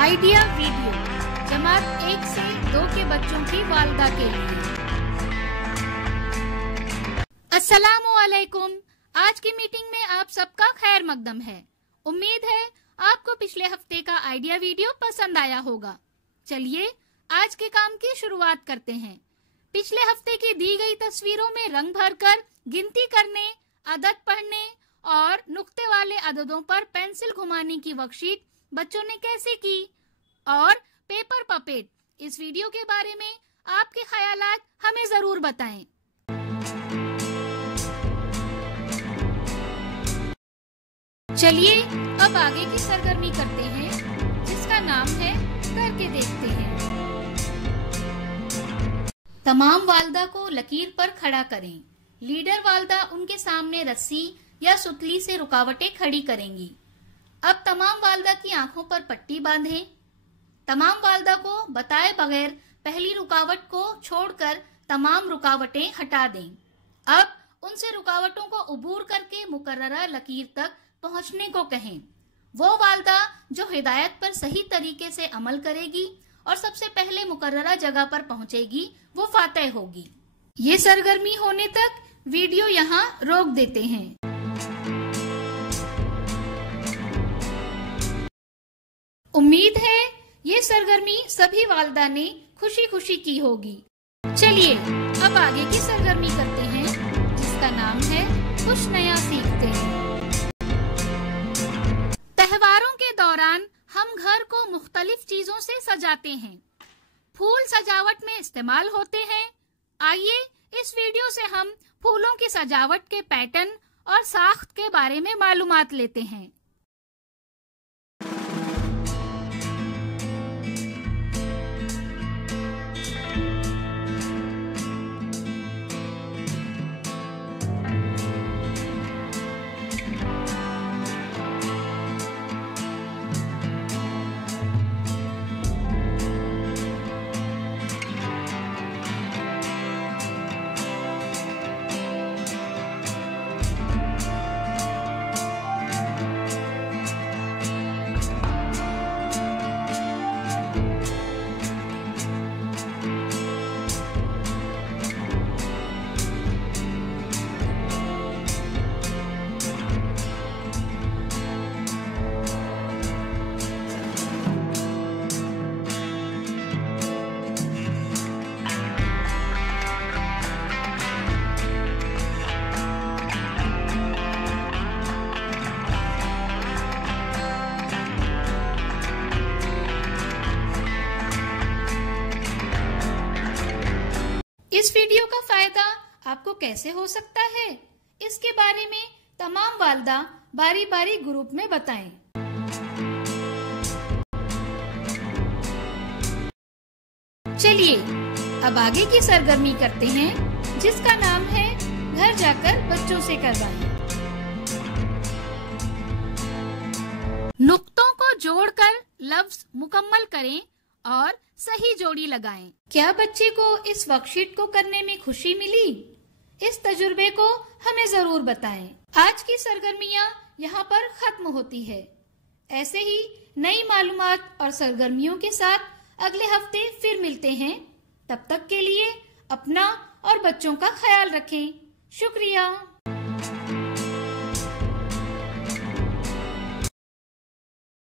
Idea video जमात 1 से 2 के बच्चों की वालिदा के लिए। अस्सलामुअलैकुम। आज की मीटिंग में आप सबका खैर मकदम है। उम्मीद है आपको पिछले हफ्ते का आइडिया वीडियो पसंद आया होगा। चलिए आज के काम की शुरुआत करते हैं। पिछले हफ्ते की दी गई तस्वीरों में रंग भरकर गिनती करने, अदद पढ़ने और नुक्ते वाले अददों पर पेंसिल घुमाने की वर्कशीट बच्चों ने कैसे की और पेपर पपेट, इस वीडियो के बारे में आपके ख्यालात हमें जरूर बताएं। चलिए अब आगे की सरगर्मी करते हैं जिसका नाम है करके देखते हैं। तमाम वालिदा को लकीर पर खड़ा करें। लीडर वालिदा उनके सामने रस्सी या सुतली से रुकावटें खड़ी करेंगी। अब तमाम वालिदा की आंखों पर पट्टी बांधें। तमाम वालिदा को बताए बगैर पहली रुकावट को छोड़कर तमाम रुकावटें हटा दें। अब उनसे रुकावटों को उबूर करके मुकर्ररा लकीर तक पहुंचने को कहें। वो वालिदा जो हिदायत पर सही तरीके से अमल करेगी और सबसे पहले मुकर्ररा जगह पर पहुंचेगी वो फातेह होगी। ये सरगर्मी होने तक वीडियो यहाँ रोक देते हैं। उम्मीद है ये सरगर्मी सभी वालिदा ने खुशी खुशी की होगी। चलिए अब आगे की सरगर्मी करते हैं जिसका नाम है कुछ नया सीखते हैं। त्योहारों के दौरान हम घर को मुख्तलिफ चीजों से सजाते हैं। फूल सजावट में इस्तेमाल होते हैं। आइए इस वीडियो से हम फूलों की सजावट के पैटर्न और साख्त के बारे में मालूमात लेते हैं। इस वीडियो का फायदा आपको कैसे हो सकता है, इसके बारे में तमाम वालिदा बारी बारी ग्रुप में बताएं। चलिए अब आगे की सरगर्मी करते हैं जिसका नाम है घर जाकर बच्चों से करवाएं। नुक्तों को जोड़कर लफ्ज मुकम्मल करें और सही जोड़ी लगाएं। क्या बच्चे को इस वर्कशीट को करने में खुशी मिली? इस तजुर्बे को हमें जरूर बताएं। आज की सरगर्मियां यहाँ पर खत्म होती है। ऐसे ही नई मालूमात और सरगर्मियों के साथ अगले हफ्ते फिर मिलते हैं। तब तक के लिए अपना और बच्चों का ख्याल रखें। शुक्रिया।